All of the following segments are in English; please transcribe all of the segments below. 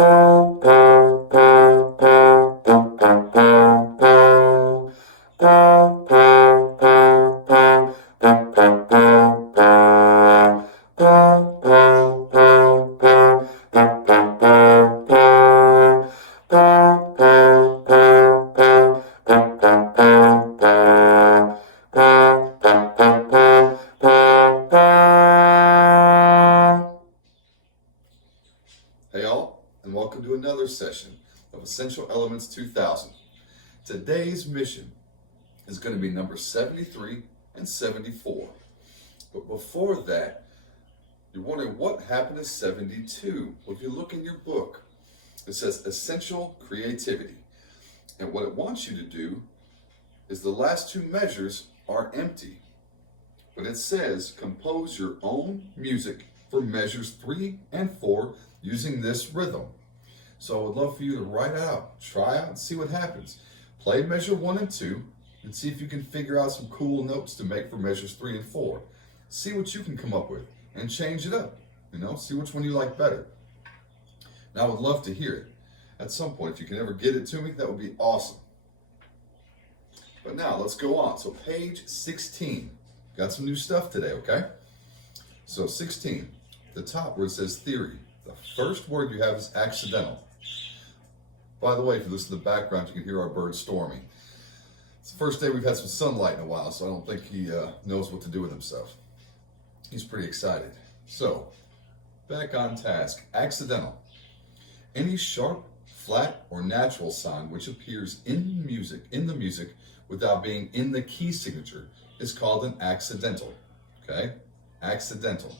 Hey all, and welcome to another session of Essential Elements 2000. Today's mission is going to be number 73 and 74. But before that, you're wondering what happened to 72. Well, if you look in your book, it says Essential Creativity. And what it wants you to do is the last two measures are empty. But it says compose your own music for measures 3 and 4 using this rhythm. So I would love for you to write it out, try out and see what happens. Play measure 1 and 2 and see if you can figure out some cool notes to make for measures 3 and 4. See what you can come up with and change it up. See which one you like better. Now I would love to hear it. At some point, if you can ever get it to me, that would be awesome. But now let's go on. So page 16. Got some new stuff today, okay? So 16, the top where it says theory. The first word you have is accidental. By the way, if you listen to the background, you can hear our bird storming. It's the first day we've had some sunlight in a while, so I don't think he knows what to do with himself. He's pretty excited. So, back on task. Accidental. Any sharp, flat, or natural sound which appears in the music without being in the key signature is called an accidental. Okay? Accidental.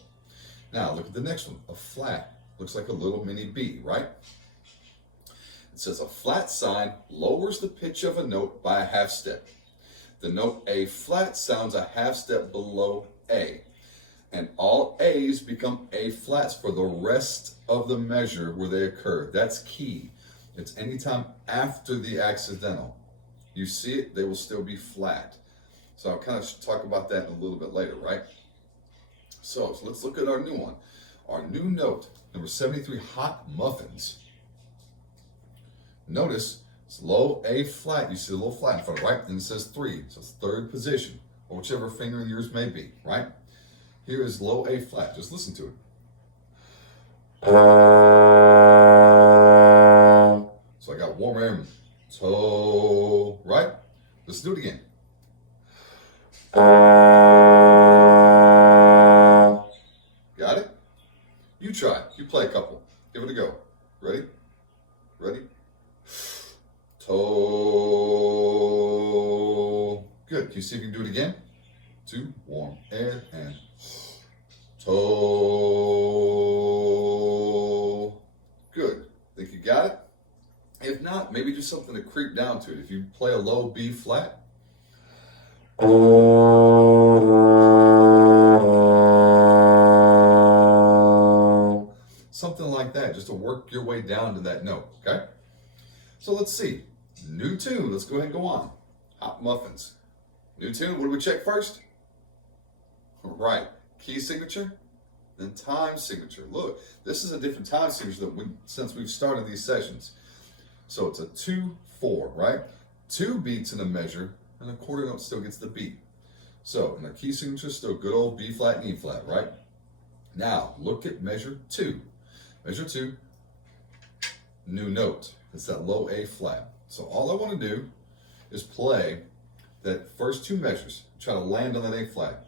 Now, look at the next one. A flat. Looks like a little mini B, right? It says a flat sign lowers the pitch of a note by a half step. The note A flat sounds a half step below A. And all A's become A flats for the rest of the measure where they occur. That's key. It's anytime after the accidental. You see it, they will still be flat. So I'll kind of talk about that a little bit later, right? So let's look at our new one. Our new note, number 73, hot muffins. Notice it's low A flat. You see the little flat in front, right? And it says 3, so it's third position, or whichever finger in yours may be, right? Here is low A flat. Just listen to it. So I got warm air, toe, right? Let's do it again. Got it? You try. You play a couple. Give it a go. Ready? Ready? Toe. Good. Can you see if you can do it again? 2, warm air, and toe. Good. Think you got it? If not, maybe do something to creep down to it. If you play a low B flat, something like that, just to work your way down to that note, okay? So let's see. New tune. Let's go ahead and go on. Hot muffins. New tune. What do we check first? All right. Key signature, then time signature. Look, this is a different time signature since we've started these sessions. So it's a 2-4, right? 2 beats in a measure, and a quarter note still gets the beat. So in the key signature, still good old B flat and E flat, right? Now look at measure 2. Measure 2, new note. It's that low A flat. So all I want to do is play that first 2 measures. Try to land on that A flat.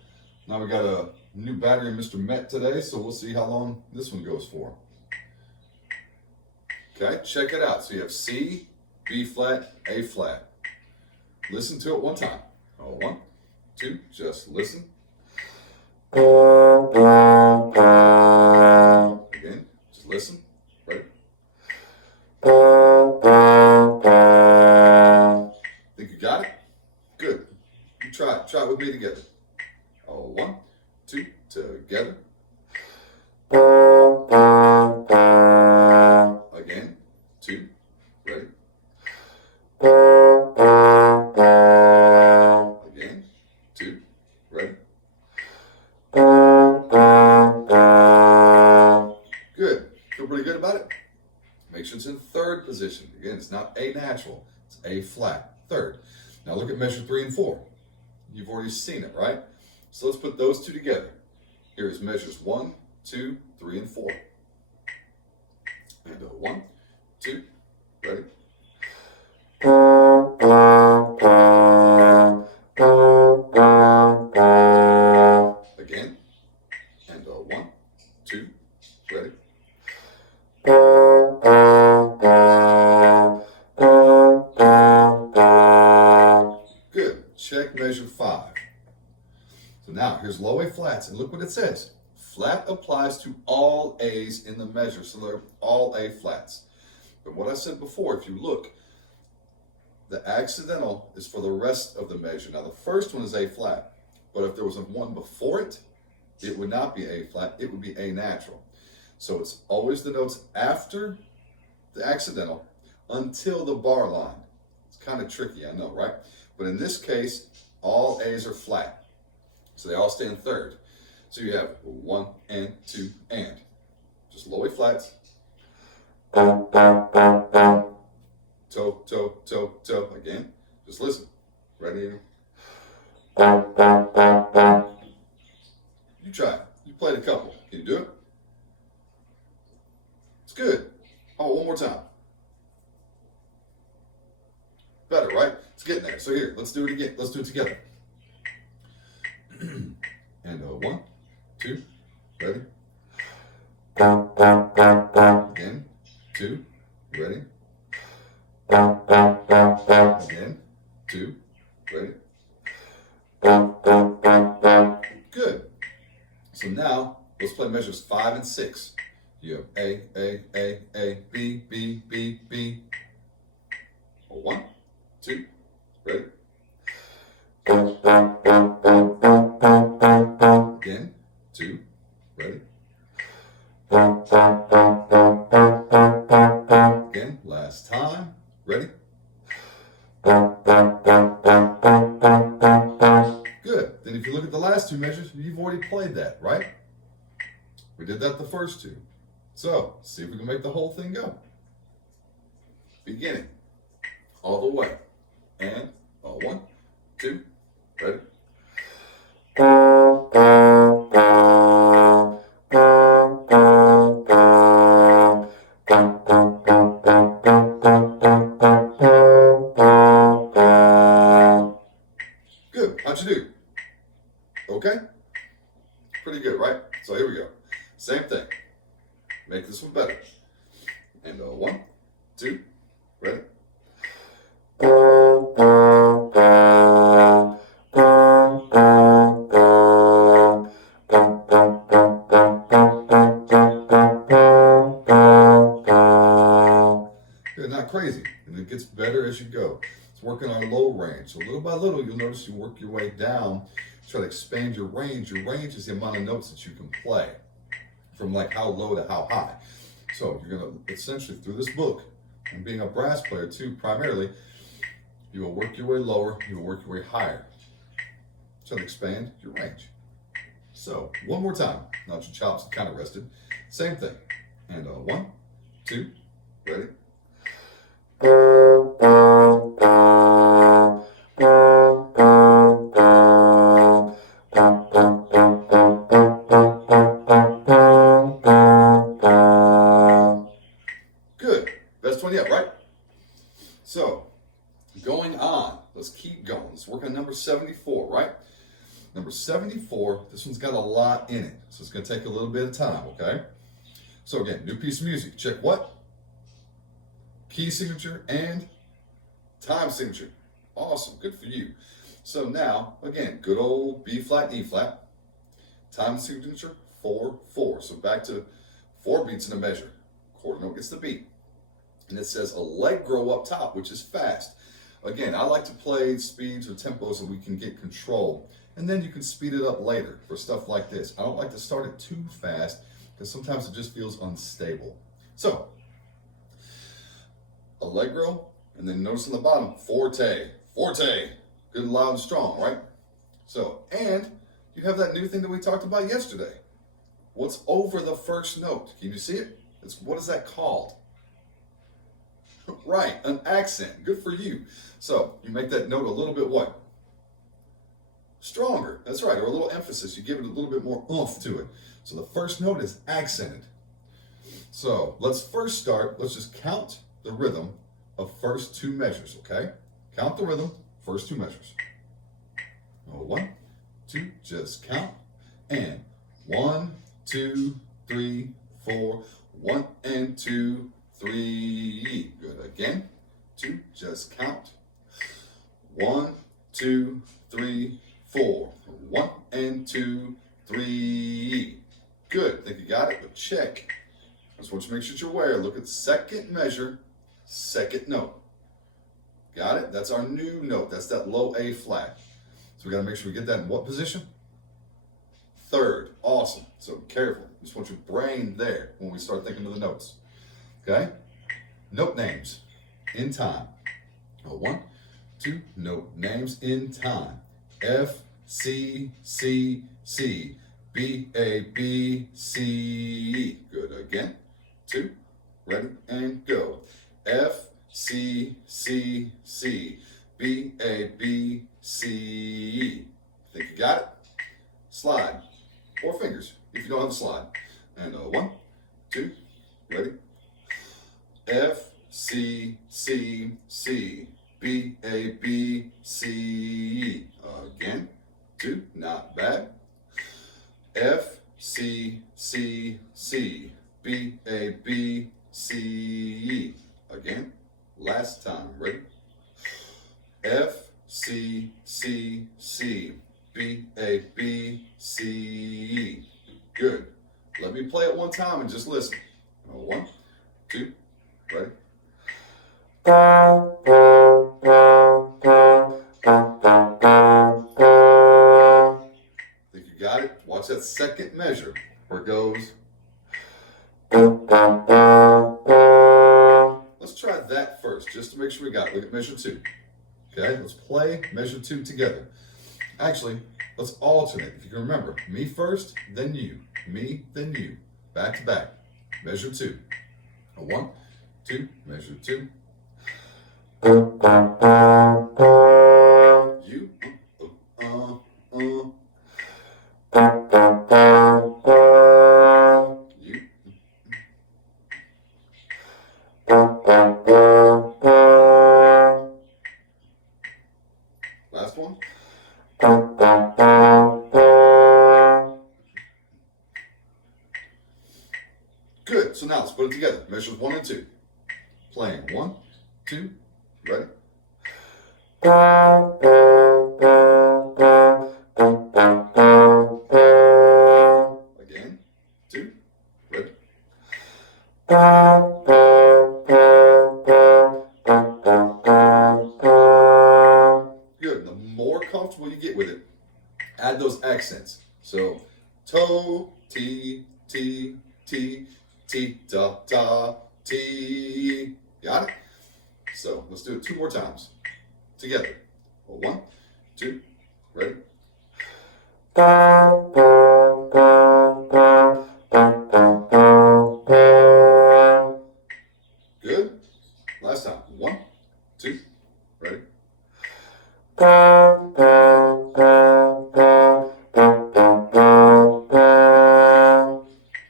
Now we got a new battery in Mr. Met today, so we'll see how long this one goes for. Okay, check it out. So you have C, B flat, A flat. Listen to it one time. 1, 2, just listen. Again, just listen. Ready? Think you got it? Good. You try it. Try it with me together. 1, 2, together. Again, 2, ready? Again, 2, ready? Good. Feel pretty good about it? Make sure it's in third position. Again, it's not A natural, it's A flat, third. Now look at measure 3 and 4. You've already seen it, right? So let's put those two together. Here is measures 1, 2, 3, and 4. And 1, 2, ready? Again, and 1, 2, ready? Good. Check measure 5. So now here's low A flats, and look what it says. Flat applies to all A's in the measure, so they're all A flats. But what I said before, if you look, the accidental is for the rest of the measure. Now the first one is A flat, but if there was a one before it, it would not be A flat, it would be A natural. So it's always the notes after the accidental until the bar line. It's kind of tricky, I know, right? But in this case, all A's are flat. So they all stay in third. So you have 1 and 2 and. Just low A flats. Toe, toe, toe, toe. Again, just listen. Ready? You try it. You played a couple. Can you do it? It's good. Oh, one more time. Better, right? It's getting there. So here, let's do it again. Let's do it together. And 1, 2, ready? Again, 2, ready? Again, 2, ready? Good. So now, let's play measures 5 and 6. You have A, B, B, B, B. 1, 2, ready? Again, 2, ready? Again, last time, ready? Good. Then if you look at the last two measures, you've already played that, right? We did that the first two. So, see if we can make the whole thing go. Beginning, all the way. And 1, 2, ready? Good. How'd you do? Okay? Pretty good, right? So here we go. Same thing. Make this one better. And 1, 2, ready? Good, not crazy. And it gets better as you go. It's working on low range. So little by little, you'll notice you work your way down, try to expand your range. Your range is the amount of notes that you can play, from like how low to how high. So you're going to essentially, through this book, and being a brass player too, primarily, you will work your way lower, you will work your way higher. Try to expand your range. So one more time. Now that your chops are kind of rested. Same thing. And 1, 2, ready? Good. Best one yet, right? So, going on. Let's keep going. Let's work on number 74, right? Number 74, this one's got a lot in it. So it's going to take a little bit of time, okay? So again, new piece of music. Check what? Key signature and time signature. Awesome. Good for you. So now, again, good old B flat, E flat. Time signature, 4, 4. So back to 4 beats in a measure. Quarter note gets the beat. And it says Allegro up top, which is fast. Again, I like to play speeds or tempos so we can get control. And then you can speed it up later for stuff like this. I don't like to start it too fast because sometimes it just feels unstable. So, Allegro, and then notice on the bottom, forte, forte. Good, loud, and strong, right? So, and you have that new thing that we talked about yesterday. What's over the first note? Can you see it? What is that called? Right, an accent. Good for you. So you make that note a little bit what? Stronger. That's right, or a little emphasis. You give it a little bit more oomph to it. So the first note is accented. So let's first start. Let's just count the rhythm of first two measures, okay? Count the rhythm, first two measures. 1, 2, just count. And 1, 2, 3, 4. 1 and 2, 3. Good. Again. 2, just count. 1, 2, 3, 4. 1 and 2, 3. Good. Think you got it, but check. I just want you to make sure you're aware. Look at second measure, second note. Got it? That's our new note. That's that low A flat. So we got to make sure we get that in what position? Third. Awesome. So careful. Just want your brain there when we start thinking of the notes. Okay? Note names in time. 1, 2, note names in time. F, C, C, C. B, A, B, C, E. Good. Again. 2. Ready and go. F, C, C, C. B, A, B, C, E. Think you got it? Slide. Or fingers, if you don't have a slide. And 1, 2, ready? F, C, C, C. B, A, B, C, E. Again. 2, not bad. F, C, C, C. B, A, B, C, E. Again. Last time. Ready? F, C, C, C. B, A, B, C, E. Good. Let me play it one time and just listen. 1, 2, ready? Think you got it? Watch that second measure where it goes. Let's try that first, just to make sure we got it. Look at measure 2. Okay, let's play measure 2 together. Actually, let's alternate. If you can remember, me first, then you. Me, then you. Back to back. Measure 2. 1, 2, measure 2. You. You. Last one. Good. So now let's put it together. Measures 1 and 2. Playing 1, 2, ready? Again. 2, ready? Good. The more comfortable you get with it, add those accents. So, toe, T, T, T, T, da, da, T. Got it? So, let's do it 2 more times. Together. 1, 2, ready? Good. Last time. 1, 2, ready?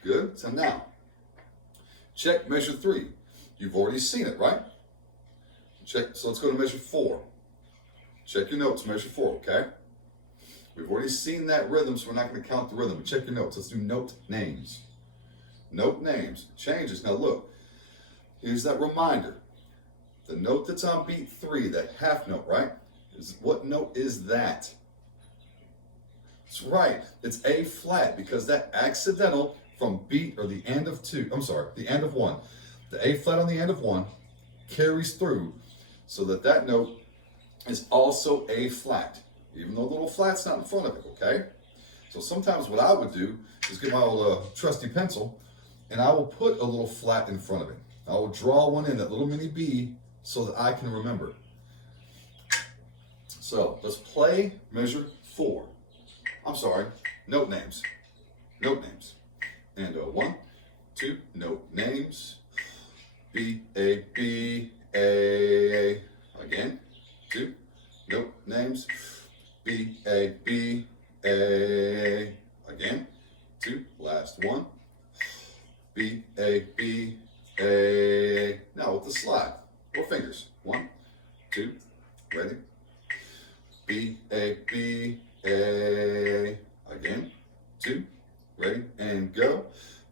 Good. So now, check measure 3. You've already seen it, right? Check. So let's go to measure 4. Check your notes, measure 4, okay? We've already seen that rhythm, so we're not going to count the rhythm. But check your notes. Let's do note names. Note names. Changes. Now look, here's that reminder. The note that's on beat 3, that half note, right? What note is that? That's right. It's A flat because that accidental from beat or the end of 2, the end of 1. The A flat on the end of 1 carries through so that note is also A flat, even though the little flat's not in front of it, okay? So sometimes what I would do is get my old trusty pencil and I will put a little flat in front of it. I will draw one in, that little mini B, so that I can remember. So let's play measure 4. Note names. Note names. And 1, 2, note names. B, A, B, A. Again, 2. Nope, names. B, A, B, A. Again, 2. Last one. B, A, B, A. Now with the slide, 4 fingers. 1, 2, ready? B, A, B, A. Again, 2, ready, and go.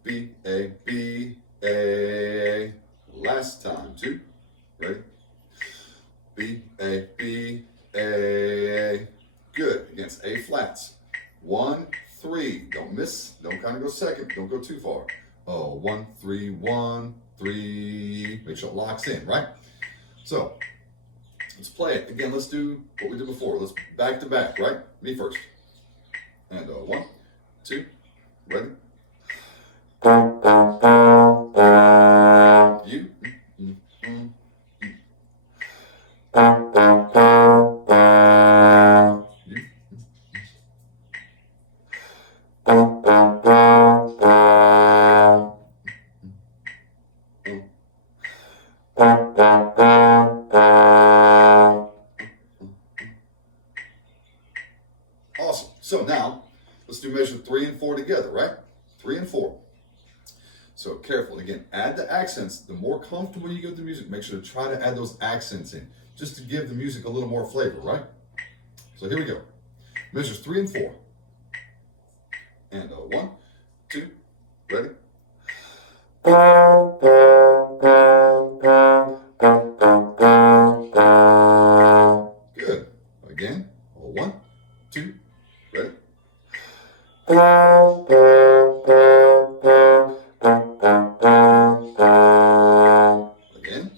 B, A, B, A. Last time, 2, ready? B, A, B, A. Good, against A flats. 1, 3, don't miss, don't kind of go second, don't go too far. Oh, 1, 3, 1, 3. Make sure it locks in, right? So, let's play it. Again, let's do what we did before. Let's back to back, right? Me first. And 1, 2, ready? You. Awesome. So now, let's do measure 3 and 4 together, right? 3 and 4. So careful. Again, add the accents. The more comfortable you get with the music, make sure to try to add those accents in, just to give the music a little more flavor, right? So here we go. Measures 3 and 4. And 1, 2, ready? Good. Again. 1, 2, ready? Again.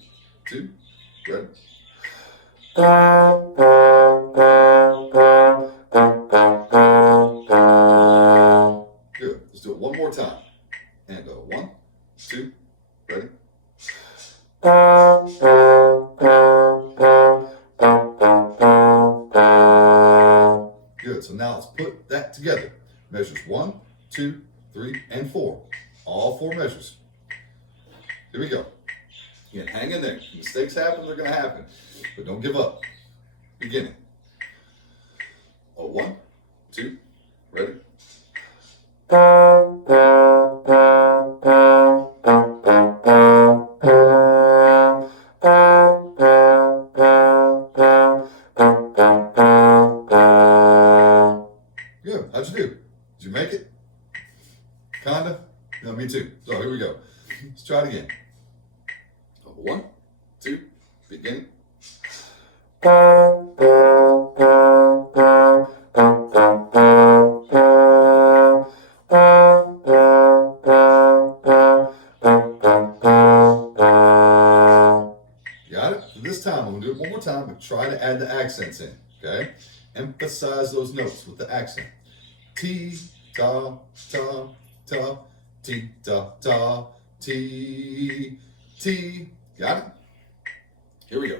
2, ready? Good. Let's do it one more time. And 1, 2, ready? Good. So now let's put that together. Measures 1, 2, 3, and 4. All 4 measures. Here we go. Again, hang in there. Mistakes happen, they're going to happen. But don't give up. Beginning. 1, 2, ready? Good. How'd you do? Did you make it? Kinda? No, me too. So here we go. Let's try it again. 1, 2, beginning. Got it? This time, I'm going to do it one more time, but try to add the accents in, okay? Emphasize those notes with the accent. T, ta, ta, ta, T, ta, ta, T, T. Got it? Here we go.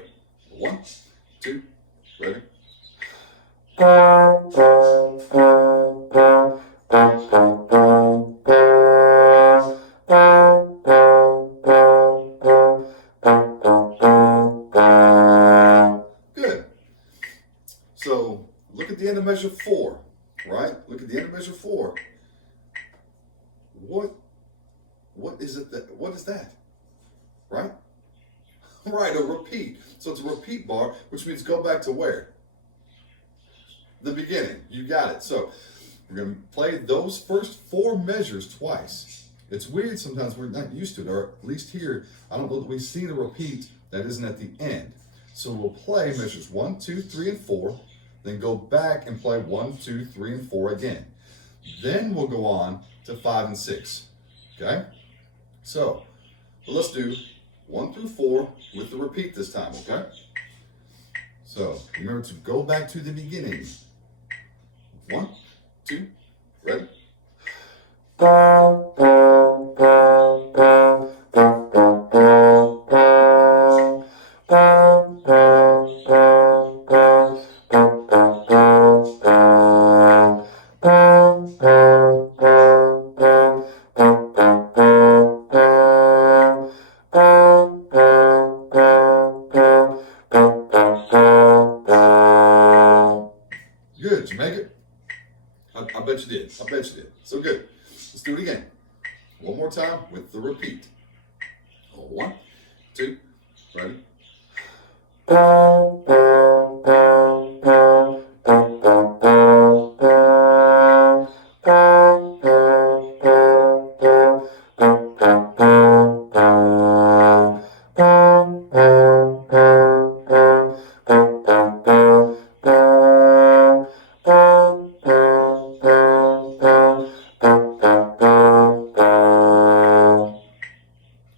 1, 2, ready? Good. So look at the end of measure 4, right? Look at the end of measure 4. What is that? Right? Right, a repeat. So it's a repeat bar, which means go back to where? The beginning. You got it. So we're going to play those first 4 measures twice. It's weird sometimes, we're not used to it, or at least here, I don't know that we've seen a repeat that isn't at the end. So we'll play measures 1, 2, 3, and 4, then go back and play 1, 2, 3, and 4 again. Then we'll go on to 5 and 6. Okay? So let's do 1 through 4 with the repeat this time, okay? So remember to go back to the beginning. 1, 2, ready? bet you did. I bet you did. So good. Let's do it again. One more time with the repeat. 1, 2, ready?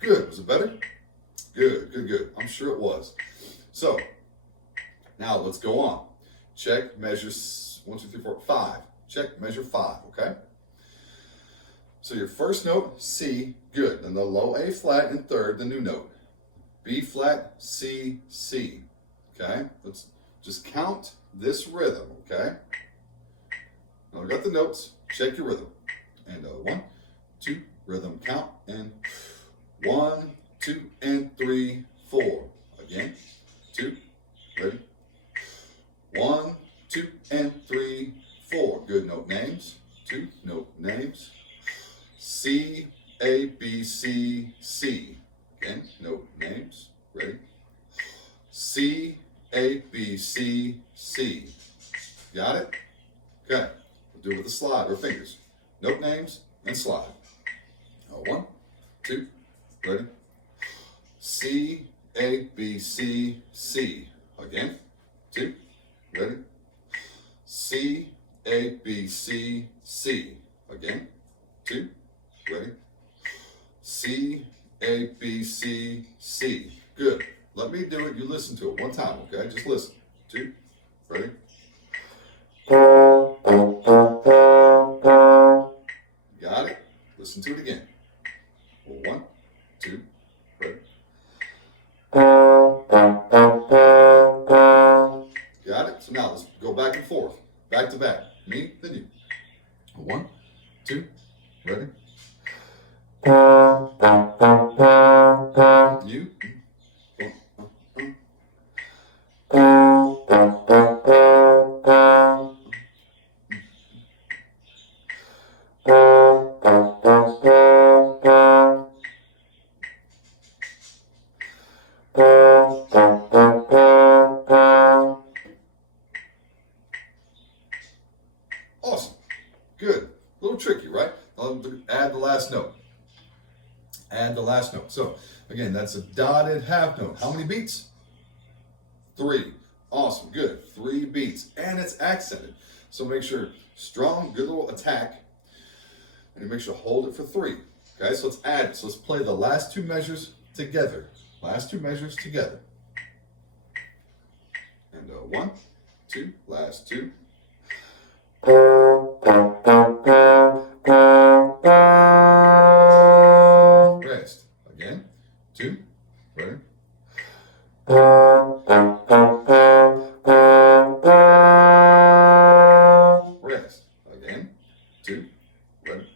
Good. Was it better? Good, good, good. I'm sure it was. So, now let's go on. Check, measure 1, 2, 3, 4, 5. Check, measure 5, okay? So your first note, C, good. Then the low A flat in third, the new note. B flat, C, C, okay? Let's just count this rhythm, okay? Now we got the notes, check your rhythm. And 1, 2, rhythm count, and 1, 2, and 3, 4. Again, 2, ready? 1, 2, and 3, 4. Good, note names. 2, note names. C, A, B, C, C. Again, note names. Ready? C, A, B, C, C. Got it? Okay. We'll do it with a slide or fingers. Note names and slide. 1, 2, ready? C, A, B, C, C. Again. 2, ready? C, A, B, C, C. Again. 2, ready? C, A, B, C, C. Good. Let me do it. You listen to it one time, okay? Just listen. 2, ready? Got it? Listen to it again. 1, 2, ready? Got it? So now let's go back and forth. Back to back. Me, then you. 1, 2, ready? You. Awesome. Good. A little tricky, right? I'll add the last note. Add the last note. So, again, that's a dotted half note. How many beats? 3. Awesome. Good. 3 beats. And it's accented. So make sure, strong, good little attack. And you make sure to hold it for 3. Okay, so let's add. So let's play the last 2 measures together. Last 2 measures together. And 1, 2, last 2. Rest. Again. 2. Ready? Rest. Again. 2. Ready?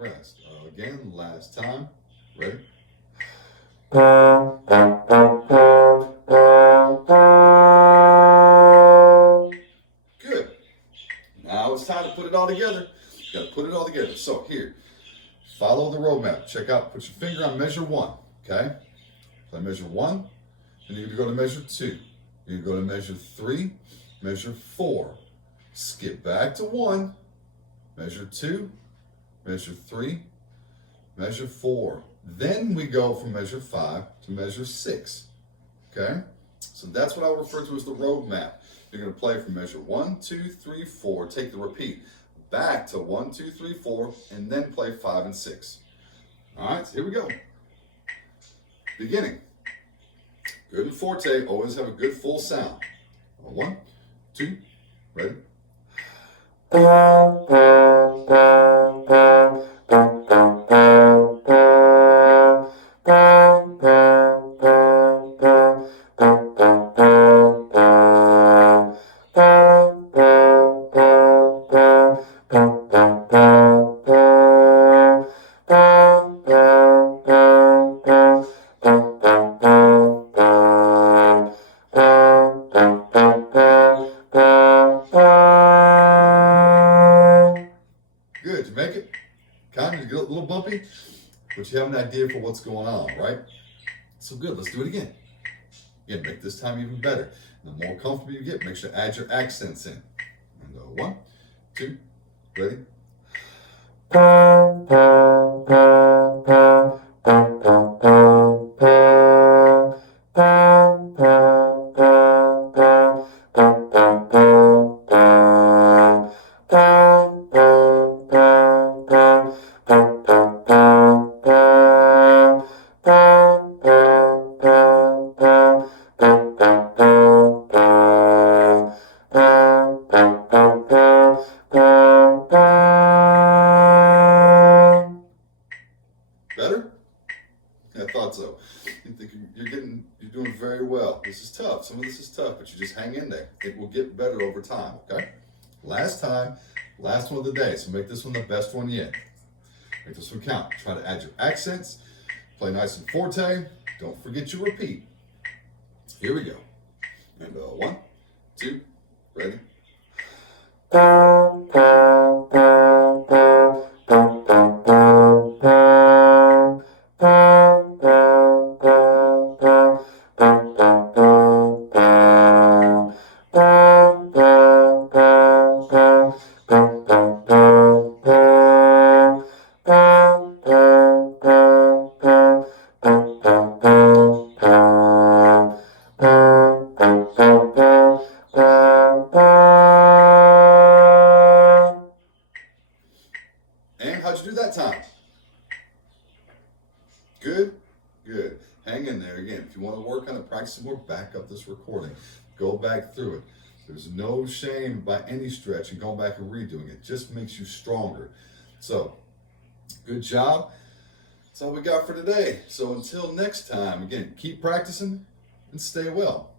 Rest. Again. Last time. Ready? Good. Now it's time to put it all together. You got to put it all together. So here, follow the roadmap. Check out, put your finger on measure 1, okay? Play measure 1, and you're going to go to measure 2. You're going to go to measure 3, measure 4. Skip back to 1, measure 2, measure 3, measure 4. Then we go from measure 5 to measure 6, okay? So that's what I refer to as the roadmap. You're going to play from measure 1, 2, 3, 4, take the repeat back to 1, 2, 3, 4, and then play 5 and 6. All right, so here we go. Beginning. Good and forte, always have a good full sound. 1, 2, ready? Did you make it? Kind of get a little bumpy, but you have an idea for what's going on, right? So good, let's do it again. Again, make this time even better. And the more comfortable you get, make sure to add your accents in. And 1, 2, ready? Better? I thought so. You're doing very well. This is tough. Some of this is tough, but you just hang in there. It will get better over time, okay? Last time, last one of the day, so make this one the best one yet. Make this one count. Try to add your accents. Play nice and forte. Don't forget your repeat. Here we go. And 1, 2, ready? And how'd you do that time? Good? Good. Hang in there. Again, if you want to work on it, practice more, back up this recording. Go back through it. There's no shame by any stretch in going back and redoing it. It just makes you stronger. So, good job. That's all we got for today. So until next time, again, keep practicing and stay well.